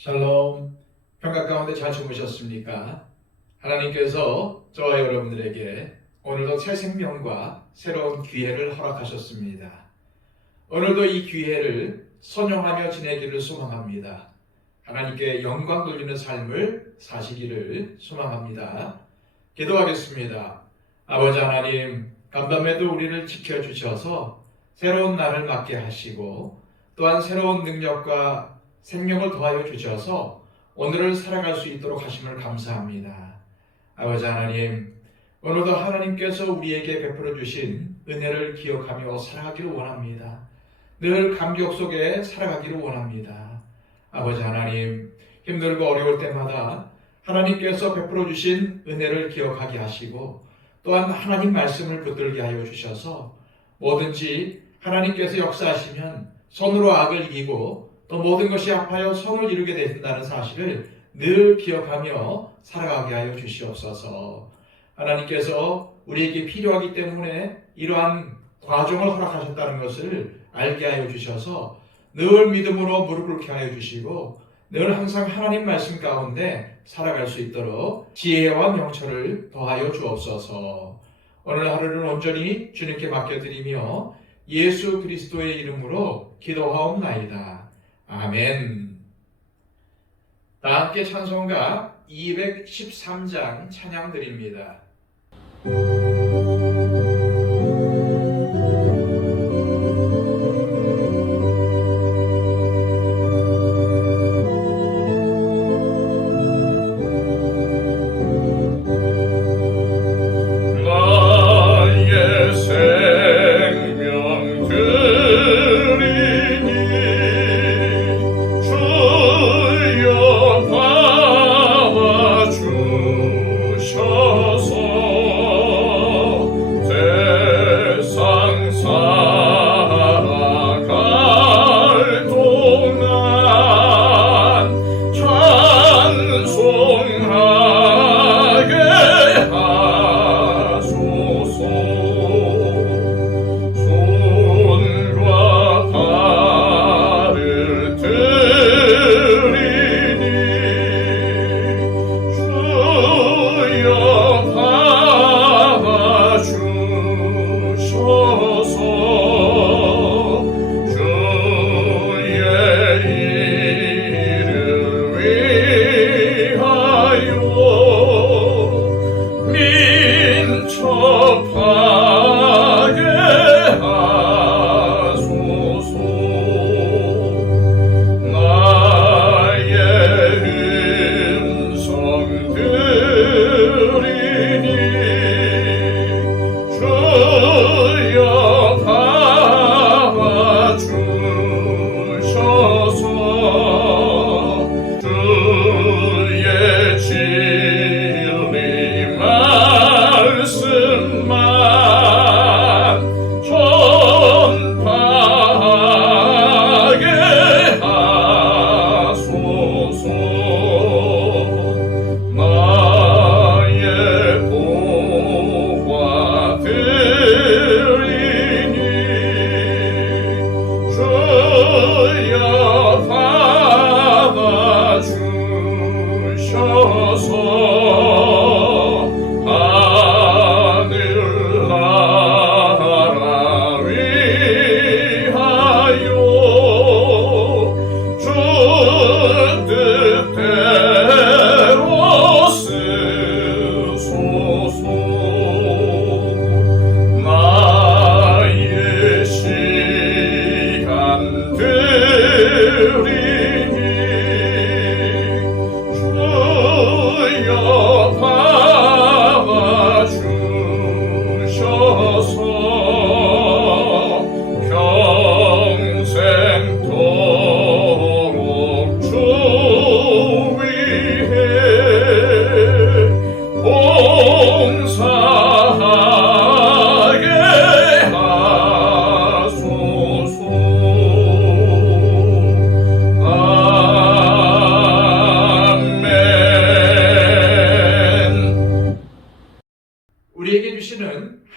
샬롬, 평가 가운데 잘 주무셨습니까? 하나님께서 저와 여러분들에게 오늘도 새 생명과 새로운 기회를 허락하셨습니다. 오늘도 이 기회를 선용하며 지내기를 소망합니다. 하나님께 영광 돌리는 삶을 사시기를 소망합니다. 기도하겠습니다. 아버지 하나님, 간밤에도 우리를 지켜주셔서 새로운 날을 맞게 하시고 또한 새로운 능력과 생명을 더하여 주셔서 오늘을 살아갈 수 있도록 하심을 감사합니다. 아버지 하나님, 오늘도 하나님께서 우리에게 베풀어 주신 은혜를 기억하며 살아가기를 원합니다. 늘 감격 속에 살아가기를 원합니다. 아버지 하나님, 힘들고 어려울 때마다 하나님께서 베풀어 주신 은혜를 기억하게 하시고 또한 하나님 말씀을 붙들게 하여 주셔서 뭐든지 하나님께서 역사하시면 선으로 악을 이기고 또 모든 것이 합하여 선을 이루게 된다는 사실을 늘 기억하며 살아가게 하여 주시옵소서. 하나님께서 우리에게 필요하기 때문에 이러한 과정을 허락하셨다는 것을 알게 하여 주셔서 늘 믿음으로 무릎 꿇게 하여 주시고 늘 항상 하나님 말씀 가운데 살아갈 수 있도록 지혜와 명철을 더하여 주옵소서. 오늘 하루를 온전히 주님께 맡겨드리며 예수 그리스도의 이름으로 기도하옵나이다. 아멘. 다 함께 찬송가 213장 찬양 드립니다.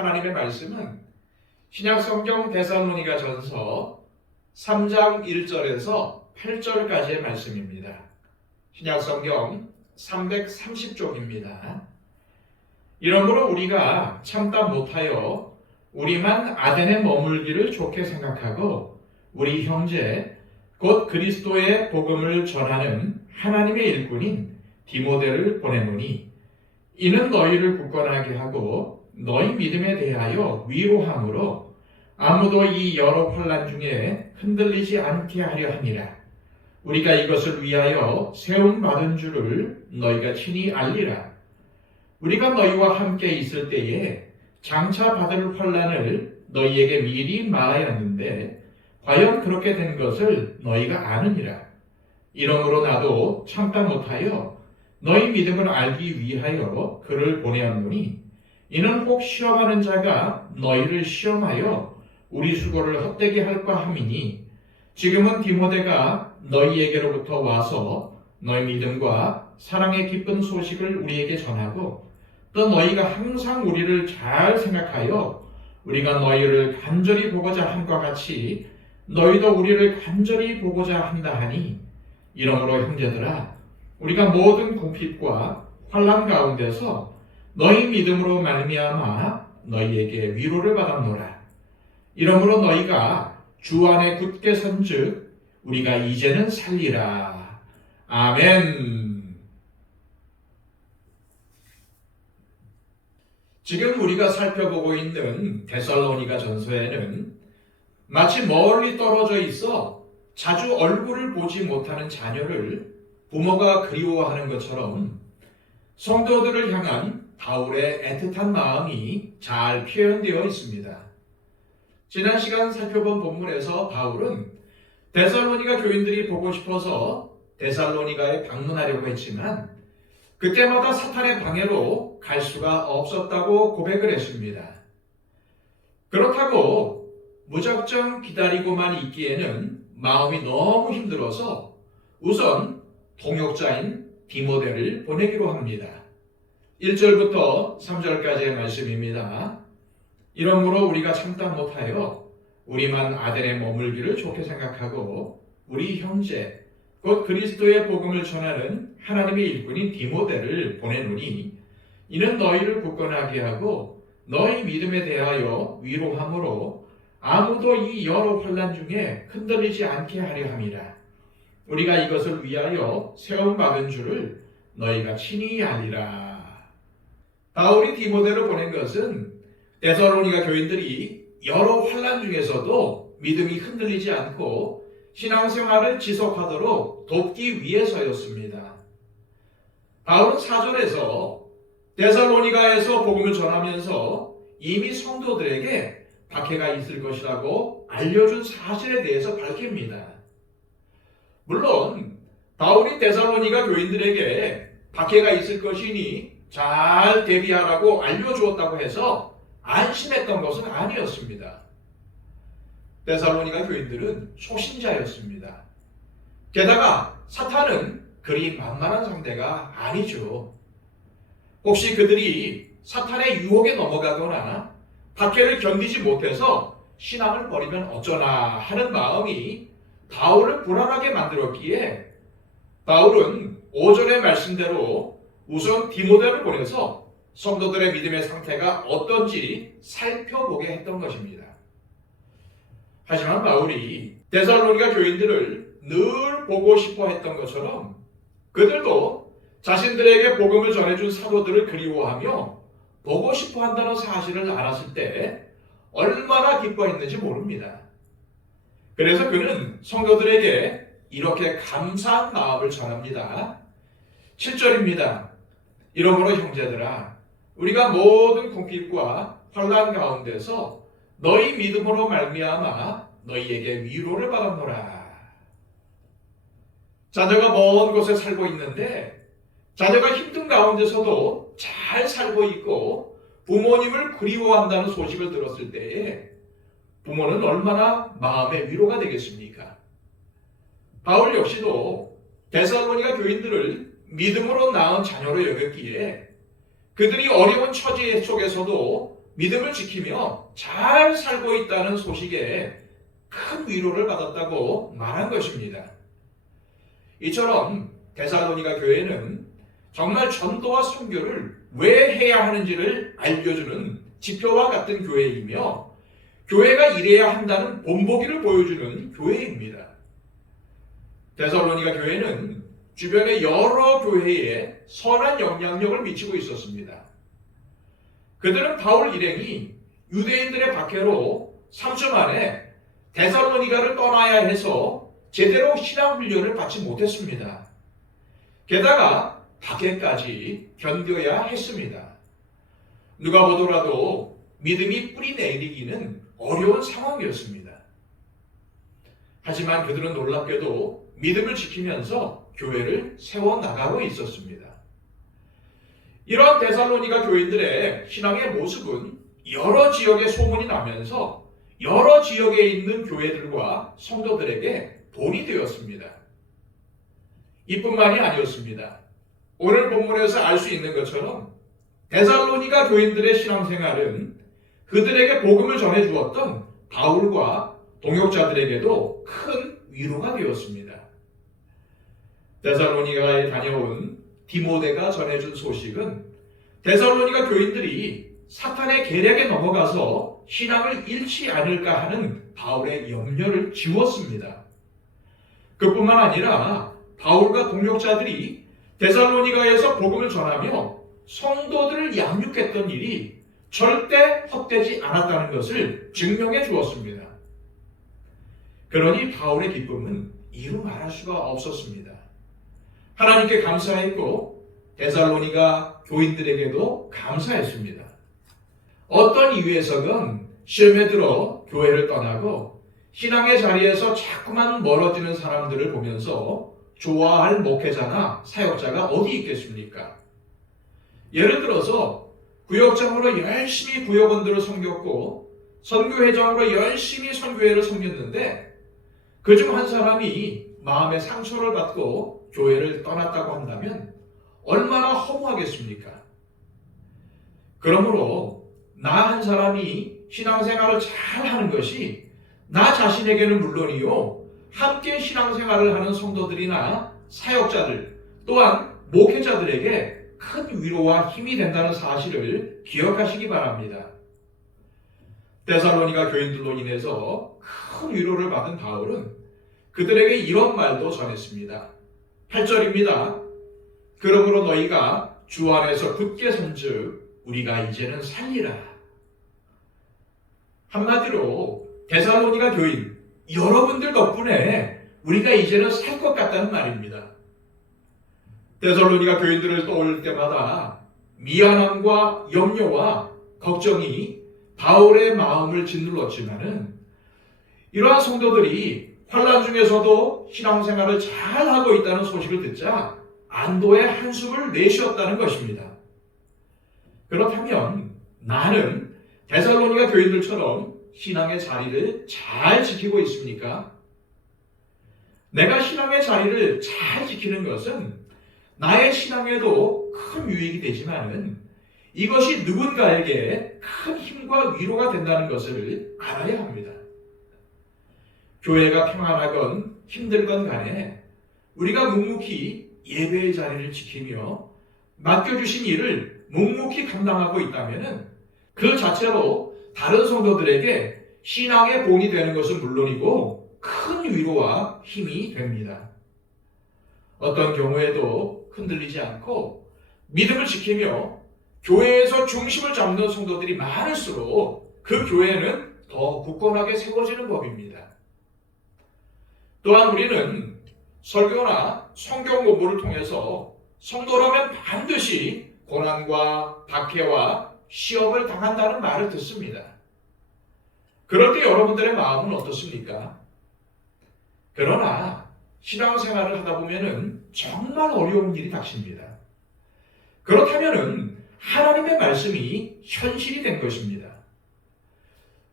하나님의 말씀은 신약성경 데살로니가전서 3장 1절에서 8절까지의 말씀입니다. 신약성경 330쪽입니다. 이러므로 우리가 참다 못하여 우리만 아덴에 머물기를 좋게 생각하고 우리 형제 곧 그리스도의 복음을 전하는 하나님의 일꾼인 디모데를 보내노니 이는 너희를 굳건하게 하고 너희 믿음에 대하여 위로함으로 아무도 이 여러 환난 중에 흔들리지 않게 하려 함이라. 우리가 이것을 위하여 세움받은 줄을 너희가 친히 알리라. 우리가 너희와 함께 있을 때에 장차 받을 환난을 너희에게 미리 말하였는데 과연 그렇게 된 것을 너희가 아느니라. 이러므로 나도 참다 못하여 너희 믿음을 알기 위하여 그를 보내었노니 이는 혹 시험하는 자가 너희를 시험하여 우리 수고를 헛되게 할까 함이니 지금은 디모데가 너희에게로부터 와서 너희 믿음과 사랑의 기쁜 소식을 우리에게 전하고 또 너희가 항상 우리를 잘 생각하여 우리가 너희를 간절히 보고자 함과 같이 너희도 우리를 간절히 보고자 한다 하니 이러므로 형제들아 우리가 모든 궁핍과 환난 가운데서 너희 믿음으로 말미암아 너희에게 위로를 받았노라. 이러므로 너희가 주 안에 굳게 선즉 우리가 이제는 살리라. 아멘. 지금 우리가 살펴보고 있는 데살로니가 전서에는 마치 멀리 떨어져 있어 자주 얼굴을 보지 못하는 자녀를 부모가 그리워하는 것처럼 성도들을 향한 바울의 애틋한 마음이 잘 표현되어 있습니다. 지난 시간 살펴본 본문에서 바울은 데살로니가 교인들이 보고 싶어서 데살로니가에 방문하려고 했지만 그때마다 사탄의 방해로 갈 수가 없었다고 고백을 했습니다. 그렇다고 무작정 기다리고만 있기에는 마음이 너무 힘들어서 우선 동역자인 디모데를 보내기로 합니다. 1절부터 3절까지의 말씀입니다. 이러므로 우리가 참다 못하여 우리만 아덴에 머물기를 좋게 생각하고 우리 형제 곧 그리스도의 복음을 전하는 하나님의 일꾼인 디모데를 보내노니 이는 너희를 굳건하게 하고 너희 믿음에 대하여 위로함으로 아무도 이 여러 환난 중에 흔들리지 않게 하려 함이라. 우리가 이것을 위하여 세움받은 줄을 너희가 친히 알리라. 바울이 디모데를 보낸 것은 데살로니가 교인들이 여러 환난 중에서도 믿음이 흔들리지 않고 신앙생활을 지속하도록 돕기 위해서였습니다. 바울은 4절에서 데살로니가에서 복음을 전하면서 이미 성도들에게 박해가 있을 것이라고 알려준 사실에 대해서 밝힙니다. 물론 바울이 데살로니가 교인들에게 박해가 있을 것이니 잘 대비하라고 알려주었다고 해서 안심했던 것은 아니었습니다. 데살로니가 교인들은 초신자였습니다. 게다가 사탄은 그리 만만한 상대가 아니죠. 혹시 그들이 사탄의 유혹에 넘어가거나 박해를 견디지 못해서 신앙을 버리면 어쩌나 하는 마음이 바울을 불안하게 만들었기에 바울은 5절의 말씀대로 우선 디모데를 보내서 성도들의 믿음의 상태가 어떤지 살펴보게 했던 것입니다. 하지만 바울이 데살로니가 교인들을 늘 보고 싶어 했던 것처럼 그들도 자신들에게 복음을 전해준 사도들을 그리워하며 보고 싶어 한다는 사실을 알았을 때 얼마나 기뻐했는지 모릅니다. 그래서 그는 성도들에게 이렇게 감사한 마음을 전합니다. 7절입니다. 이러므로 형제들아 우리가 모든 궁핍과 환난 가운데서 너희 믿음으로 말미암아 너희에게 위로를 받았노라. 자녀가 먼 곳에 살고 있는데 자녀가 힘든 가운데서도 잘 살고 있고 부모님을 그리워한다는 소식을 들었을 때에 부모는 얼마나 마음의 위로가 되겠습니까? 바울 역시도 데살로니가 교인들을 믿음으로 낳은 자녀로 여겼기에 그들이 어려운 처지 속에서도 믿음을 지키며 잘 살고 있다는 소식에 큰 위로를 받았다고 말한 것입니다. 이처럼 데살로니가 교회는 정말 전도와 선교를 왜 해야 하는지를 알려주는 지표와 같은 교회이며 교회가 이래야 한다는 본보기를 보여주는 교회입니다. 데살로니가 교회는 주변의 여러 교회에 선한 영향력을 미치고 있었습니다. 그들은 바울 일행이 유대인들의 박해로 3주 만에 데살로니가를 떠나야 해서 제대로 신앙훈련을 받지 못했습니다. 게다가 박해까지 견뎌야 했습니다. 누가 보더라도 믿음이 뿌리 내리기는 어려운 상황이었습니다. 하지만 그들은 놀랍게도 믿음을 지키면서 교회를 세워나가고 있었습니다. 이러한 데살로니가 교인들의 신앙의 모습은 여러 지역에 소문이 나면서 여러 지역에 있는 교회들과 성도들에게 본이 되었습니다. 이뿐만이 아니었습니다. 오늘 본문에서 알 수 있는 것처럼 데살로니가 교인들의 신앙생활은 그들에게 복음을 전해주었던 바울과 동역자들에게도 큰 위로가 되었습니다. 데살로니가에 다녀온 디모데가 전해준 소식은 데살로니가 교인들이 사탄의 계략에 넘어가서 신앙을 잃지 않을까 하는 바울의 염려를 지웠습니다. 그뿐만 아니라 바울과 동역자들이 데살로니가에서 복음을 전하며 성도들을 양육했던 일이 절대 헛되지 않았다는 것을 증명해 주었습니다. 그러니 바울의 기쁨은 이루 말할 수가 없었습니다. 하나님께 감사했고 데살로니가 교인들에게도 감사했습니다. 어떤 이유에서건 시험에 들어 교회를 떠나고 신앙의 자리에서 자꾸만 멀어지는 사람들을 보면서 좋아할 목회자나 사역자가 어디 있겠습니까? 예를 들어서 구역장으로 열심히 구역원들을 섬겼고 선교회장으로 열심히 선교회를 섬겼는데 그중 한 사람이 마음의 상처를 받고 교회를 떠났다고 한다면 얼마나 허무하겠습니까? 그러므로 나 한 사람이 신앙생활을 잘 하는 것이 나 자신에게는 물론이요 함께 신앙생활을 하는 성도들이나 사역자들 또한 목회자들에게 큰 위로와 힘이 된다는 사실을 기억하시기 바랍니다. 데살로니가 교인들로 인해서 큰 위로를 받은 바울은 그들에게 이런 말도 전했습니다. 8절입니다. 그러므로 너희가 주 안에서 굳게 선즉 우리가 이제는 살리라. 한마디로 데살로니가 교인 여러분들 덕분에 우리가 이제는 살 것 같다는 말입니다. 데살로니가 교인들을 떠올릴 때마다 미안함과 염려와 걱정이 바울의 마음을 짓눌렀지만은 이러한 성도들이 환난 중에서도 신앙생활을 잘하고 있다는 소식을 듣자 안도의 한숨을 내쉬었다는 것입니다. 그렇다면 나는 데살로니가 교인들처럼 신앙의 자리를 잘 지키고 있습니까? 내가 신앙의 자리를 잘 지키는 것은 나의 신앙에도 큰 유익이 되지만은 이것이 누군가에게 큰 힘과 위로가 된다는 것을 알아야 합니다. 교회가 평안하건 힘들건 간에 우리가 묵묵히 예배의 자리를 지키며 맡겨주신 일을 묵묵히 감당하고 있다면 그 자체로 다른 성도들에게 신앙의 본이 되는 것은 물론이고 큰 위로와 힘이 됩니다. 어떤 경우에도 흔들리지 않고 믿음을 지키며 교회에서 중심을 잡는 성도들이 많을수록 그 교회는 더 굳건하게 세워지는 법입니다. 또한 우리는 설교나 성경 공부를 통해서 성도라면 반드시 고난과 박해와 시험을 당한다는 말을 듣습니다. 그럴 때 여러분들의 마음은 어떻습니까? 그러나 신앙생활을 하다 보면은 정말 어려운 일이 닥칩니다. 그렇다면은 하나님의 말씀이 현실이 된 것입니다.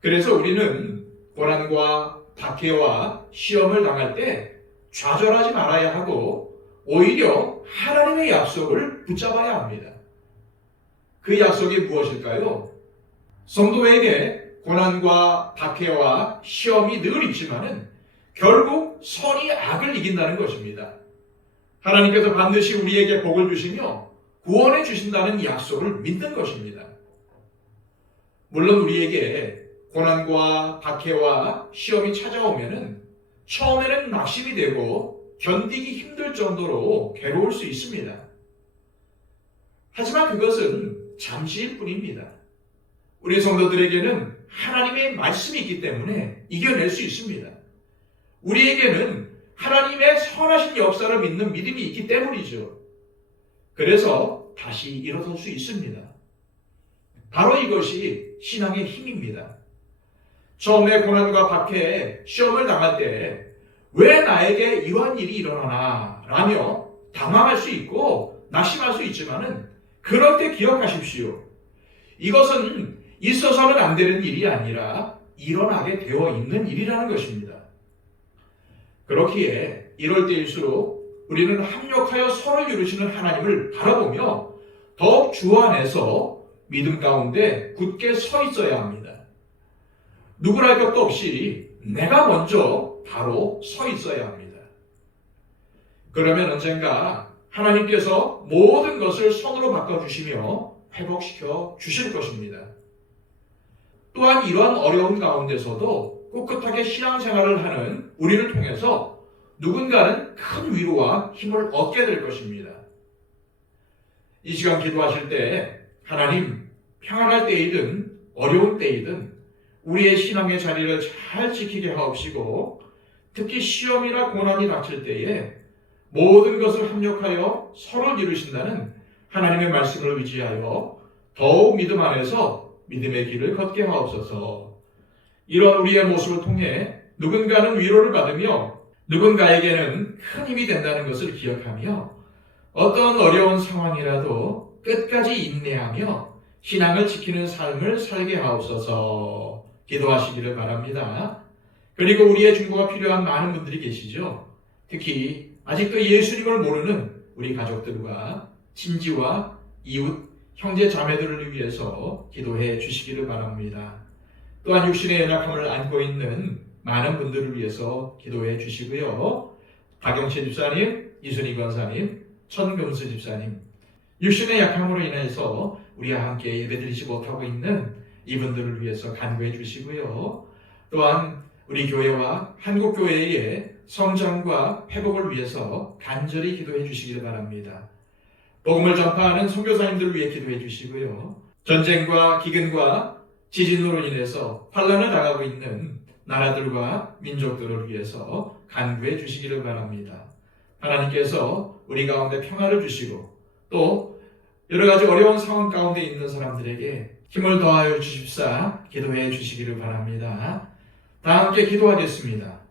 그래서 우리는 고난과 박해와 시험을 당할 때 좌절하지 말아야 하고 오히려 하나님의 약속을 붙잡아야 합니다. 그 약속이 무엇일까요? 성도에게 고난과 박해와 시험이 늘 있지만은 결국 선이 악을 이긴다는 것입니다. 하나님께서 반드시 우리에게 복을 주시며 구원해 주신다는 약속을 믿는 것입니다. 물론 우리에게 고난과 박해와 시험이 찾아오면은 처음에는 낙심이 되고 견디기 힘들 정도로 괴로울 수 있습니다. 하지만 그것은 잠시일 뿐입니다. 우리 성도들에게는 하나님의 말씀이 있기 때문에 이겨낼 수 있습니다. 우리에게는 하나님의 선하신 역사를 믿는 믿음이 있기 때문이죠. 그래서 다시 일어설 수 있습니다. 바로 이것이 신앙의 힘입니다. 처음에 고난과 박해에 시험을 당할 때 왜 나에게 이러한 일이 일어나나 라며 당황할 수 있고 낙심할 수 있지만은 그럴 때 기억하십시오. 이것은 있어서는 안 되는 일이 아니라 일어나게 되어 있는 일이라는 것입니다. 그렇기에 이럴 때일수록 우리는 합력하여 서로 이루시는 하나님을 바라보며 더욱 주 안에서 믿음 가운데 굳게 서 있어야 합니다. 누구랄 것도 없이 내가 먼저 바로 서 있어야 합니다. 그러면 언젠가 하나님께서 모든 것을 선으로 바꿔주시며 회복시켜 주실 것입니다. 또한 이러한 어려운 가운데서도 꿋꿋하게 신앙생활을 하는 우리를 통해서 누군가는 큰 위로와 힘을 얻게 될 것입니다. 이 시간 기도하실 때 하나님, 평안할 때이든 어려운 때이든 우리의 신앙의 자리를 잘 지키게 하옵시고 특히 시험이나 고난이 닥칠 때에 모든 것을 합력하여 서로 이루신다는 하나님의 말씀을 의지하여 더욱 믿음 안에서 믿음의 길을 걷게 하옵소서. 이런 우리의 모습을 통해 누군가는 위로를 받으며 누군가에게는 큰 힘이 된다는 것을 기억하며 어떤 어려운 상황이라도 끝까지 인내하며 신앙을 지키는 삶을 살게 하옵소서. 기도하시기를 바랍니다. 그리고 우리의 중보가 필요한 많은 분들이 계시죠. 특히 아직도 예수님을 모르는 우리 가족들과 친지와 이웃, 형제 자매들을 위해서 기도해 주시기를 바랍니다. 또한 육신의 연약함을 안고 있는 많은 분들을 위해서 기도해 주시고요. 박영채 집사님, 이순희 권사님, 천금수 집사님, 육신의 약함으로 인해서 우리와 함께 예배드리지 못하고 있는 이분들을 위해서 간구해 주시고요. 또한 우리 교회와 한국교회의 성장과 회복을 위해서 간절히 기도해 주시길 바랍니다. 복음을 전파하는 선교사님들을 위해 기도해 주시고요. 전쟁과 기근과 지진으로 인해서 환난을 당하고 있는 나라들과 민족들을 위해서 간구해 주시기를 바랍니다. 하나님께서 우리 가운데 평화를 주시고 또 여러 가지 어려운 상황 가운데 있는 사람들에게 힘을 더하여 주십사 기도해 주시기를 바랍니다. 다 함께 기도하겠습니다.